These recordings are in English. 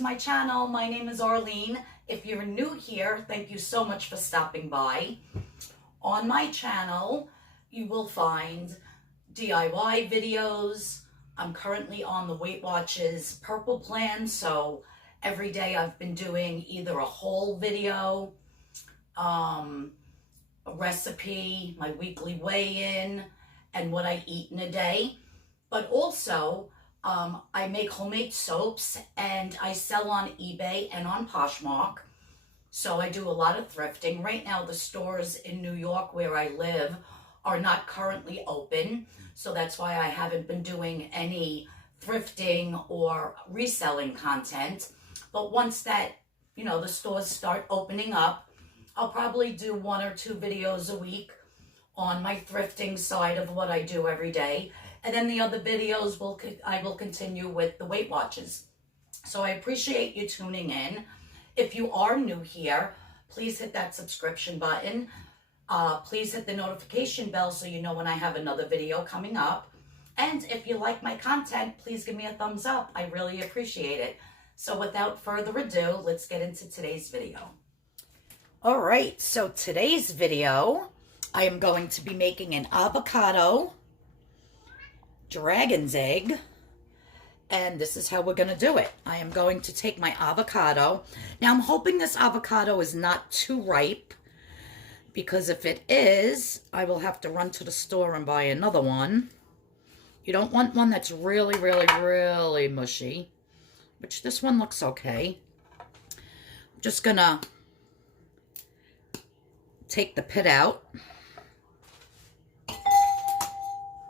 to my channel. My name is Arlene. If you're new here, thank you so much for stopping by. On my channel, you will find DIY videos. I'm currently on the Weight Watchers purpleplan, so every day I've been doing either a whole video, a recipe, my weekly weigh-in, and what I eat in a day. But also, I make homemade soaps and I sell on eBay and on Poshmark. So I do a lot of thrifting. Right now, the stores in New York where I live are not currently open. So that's why I haven't been doing any thrifting or reselling content. But once that, the stores start opening up, I'll probably do 1 or 2 videos a week on my thrifting side of what I do every day. And then the other videos I will continue with the Weight Watchers. So I appreciate you tuning in. If you are new here, please hit that subscription button. Please hit the notification bell so you know when I have another video coming up. And if you like my content, please give me a thumbs up. I really appreciate it. So without further ado, let's get into today's video. All right, so today's video, I am going to be making an avocado dragon's egg, and this is how we're going to do it. I am going to take my avocado. Now, I'm hoping this avocado is not too ripe, because if it is, I will have to run to the store and buy another one. You don't want one that's really, really, really mushy, which this one looks okay. I'm just going to take the pit out.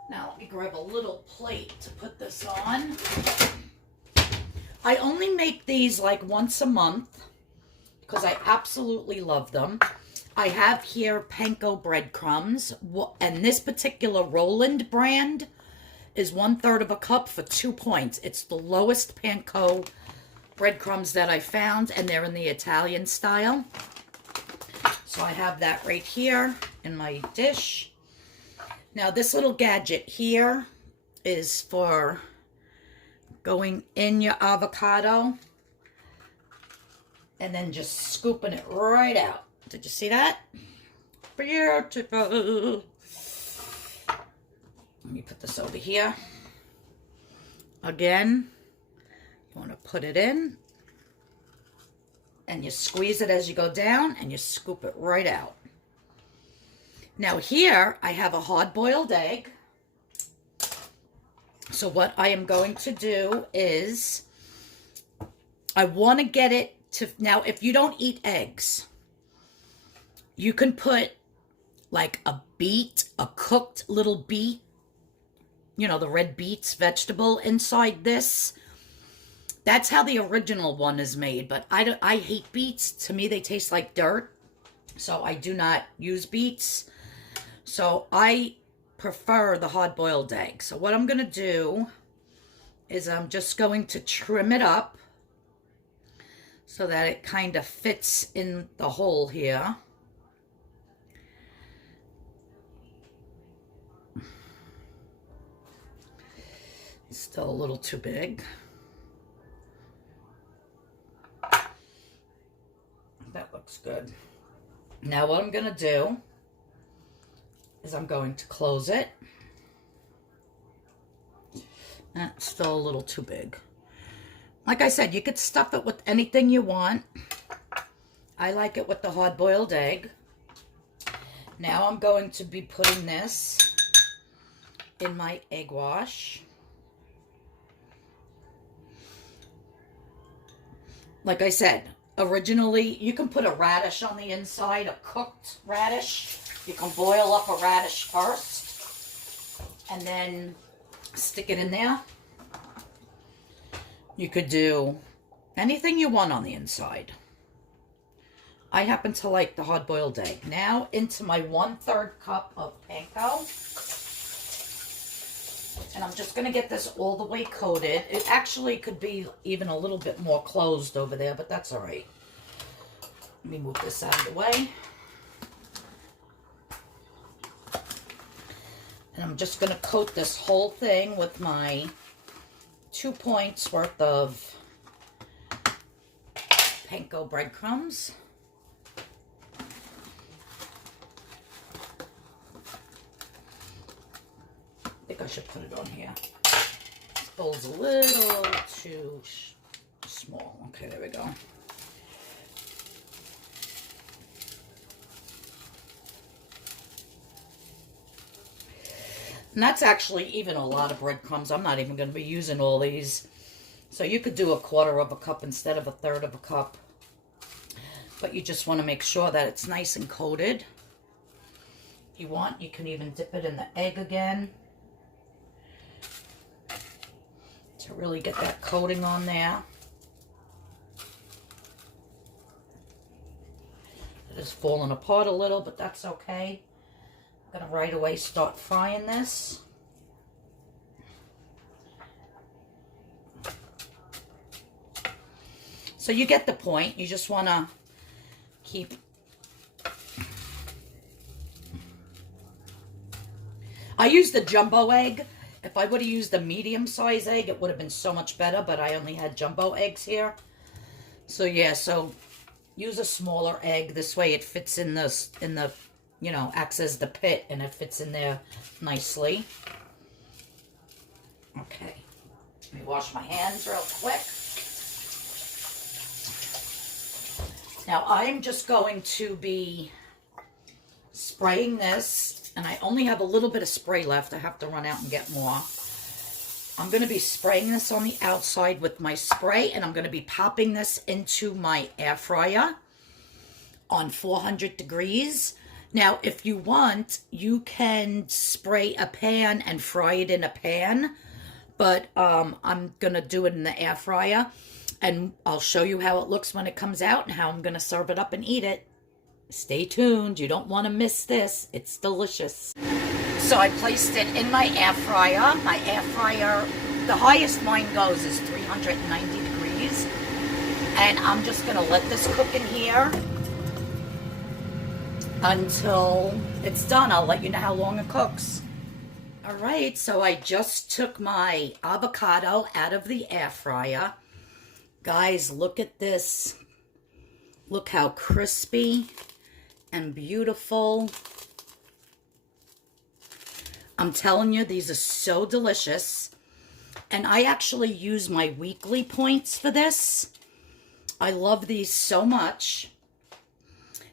Now let me grab a little plate to put this on. I only make these like once a month because I absolutely love them. I have here Panko Bread Crumbs, and this particular Roland brand is 1/3 of a cup for 2 points. It's the lowest Panko breadcrumbs that I found, and they're in the Italian style. So I have that right here in my dish. Now, this little gadget here is for going in your avocado and then just scooping it right out. Did you see that? Beautiful. Let me put this over here. Again, you want to put it in and you squeeze it as you go down and you scoop it right out. Now here, I have a hard-boiled egg. So what I am going to do is, I want to get it to, now if you don't eat eggs, you can put like a beet, a cooked little beet, the red beets vegetable inside this. That's how the original one is made, but I hate beets. To me, they taste like dirt, so I do not use beets. So I prefer the hard-boiled egg. So what I'm going to do is I'm just going to trim it up so that it kind of fits in the hole here. It's still a little too big. That looks good. Now what I'm going to do is I'm going to close it. That's still a little too big. Like I said, you could stuff it with anything you want. I like it with the hard-boiled egg. Now I'm going to be putting this in my egg wash. Like I said, originally, you can put a radish on the inside, a cooked radish. You can boil up a radish first and then stick it in there. You could do anything you want on the inside. I happen to like the hard-boiled egg. Now into my 1/3 cup of panko. And I'm just going to get this all the way coated. It actually could be even a little bit more closed over there, but that's all right. Let me move this out of the way. And I'm just going to coat this whole thing with my 2 points worth of Panko Bread Crumbs. I think I should put it on here. This bowl's a little too small. Okay, there we go. And that's actually even a lot of breadcrumbs. I'm not even going to be using all these. So you could do 1/4 cup instead of 1/3 cup. But you just want to make sure that it's nice and coated. If you want, you can even dip it in the egg again to really get that coating on there. It is falling apart a little, but that's okay. I'm going to right away start frying this. So you get the point. You just want to keep... I used the jumbo egg. If I would have used a medium-size egg, it would have been so much better, but I only had jumbo eggs here. So yeah, so use a smaller egg. This way it fits in the you know, acts as the pit, and it fits in there nicely. Okay. Let me wash my hands real quick. Now, I'm just going to be spraying this, and I only have a little bit of spray left. I have to run out and get more. I'm going to be spraying this on the outside with my spray, and I'm going to be popping this into my air fryer on 400 degrees. Now, if you want, you can spray a pan and fry it in a pan, but I'm going to do it in the air fryer, and I'll show you how it looks when it comes out and how I'm going to serve it up and eat it. Stay tuned. You don't want to miss this. It's delicious. So I placed it in my air fryer. My air fryer, the highest mine goes is 390 degrees, and I'm just going to let this cook in here until it's done. I'll let you know how long it cooks. All right, so I just took my avocado out of the air fryer. Guys, look at this. Look how crispy and beautiful. I'm telling you, these are so delicious. And I actually use my weekly points for this. I love these so much.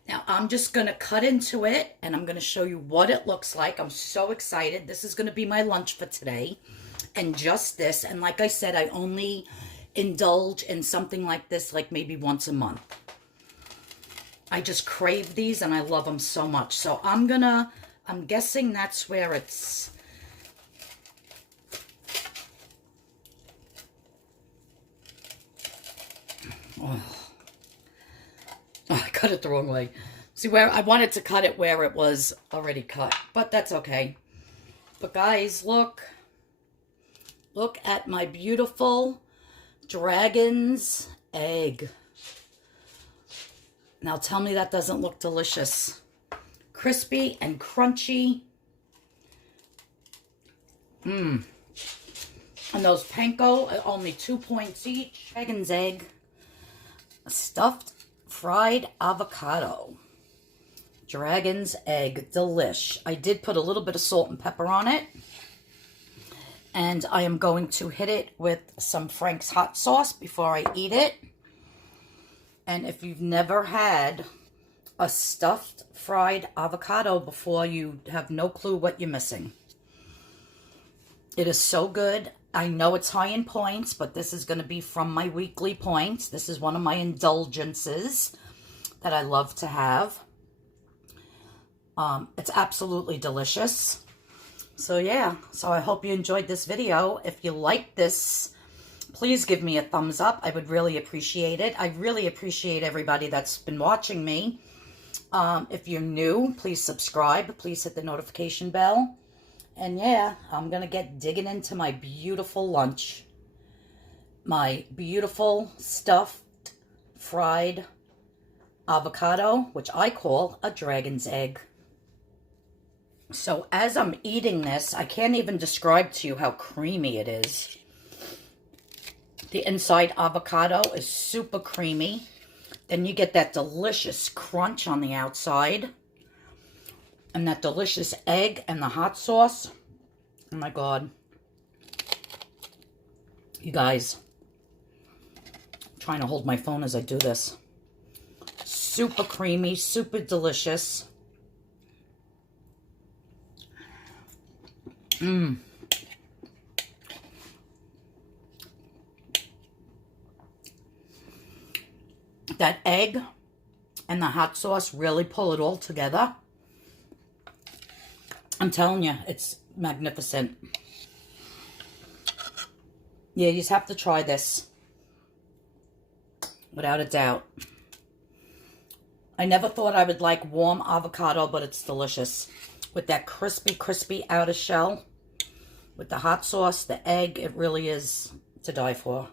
Now, I'm just going to cut into it, and I'm going to show you what it looks like. I'm so excited. This is going to be my lunch for today, and just this. And like I said, I only indulge in something like this like maybe once a month. I just crave these, and I love them so much. So I'm guessing that's where it's... Oh, I cut it the wrong way. See, where I wanted to cut it where it was already cut, but that's okay. But guys, look at my beautiful dragon's egg. Now tell me that doesn't look delicious. Crispy and crunchy. And those panko are only 2 points each. Dragon's egg. Stuffed fried avocado. Dragon's egg. Delish. I did put a little bit of salt and pepper on it. And I am going to hit it with some Frank's hot sauce before I eat it. And if you've never had a stuffed fried avocado before, you have no clue what you're missing. It is so good. I know it's high in points, but this is going to be from my weekly points. This is one of my indulgences that I love to have. It's absolutely delicious. So yeah, so I hope you enjoyed this video. If you like this, please give me a thumbs up. I would really appreciate it. I really appreciate everybody that's been watching me. If you're new, please subscribe. Please hit the notification bell. And yeah, I'm going to get digging into my beautiful lunch. My beautiful stuffed fried avocado, which I call a dragon's egg. So as I'm eating this, I can't even describe to you how creamy it is. The inside avocado is super creamy. Then you get that delicious crunch on the outside. And that delicious egg and the hot sauce. Oh my God. You guys. I'm trying to hold my phone as I do this. Super creamy, super delicious. Mmm. That egg and the hot sauce really pull it all together. I'm telling you, it's magnificent. Yeah, you just have to try this. Without a doubt. I never thought I would like warm avocado, but it's delicious. With that crispy outer shell. With the hot sauce, the egg, it really is to die for.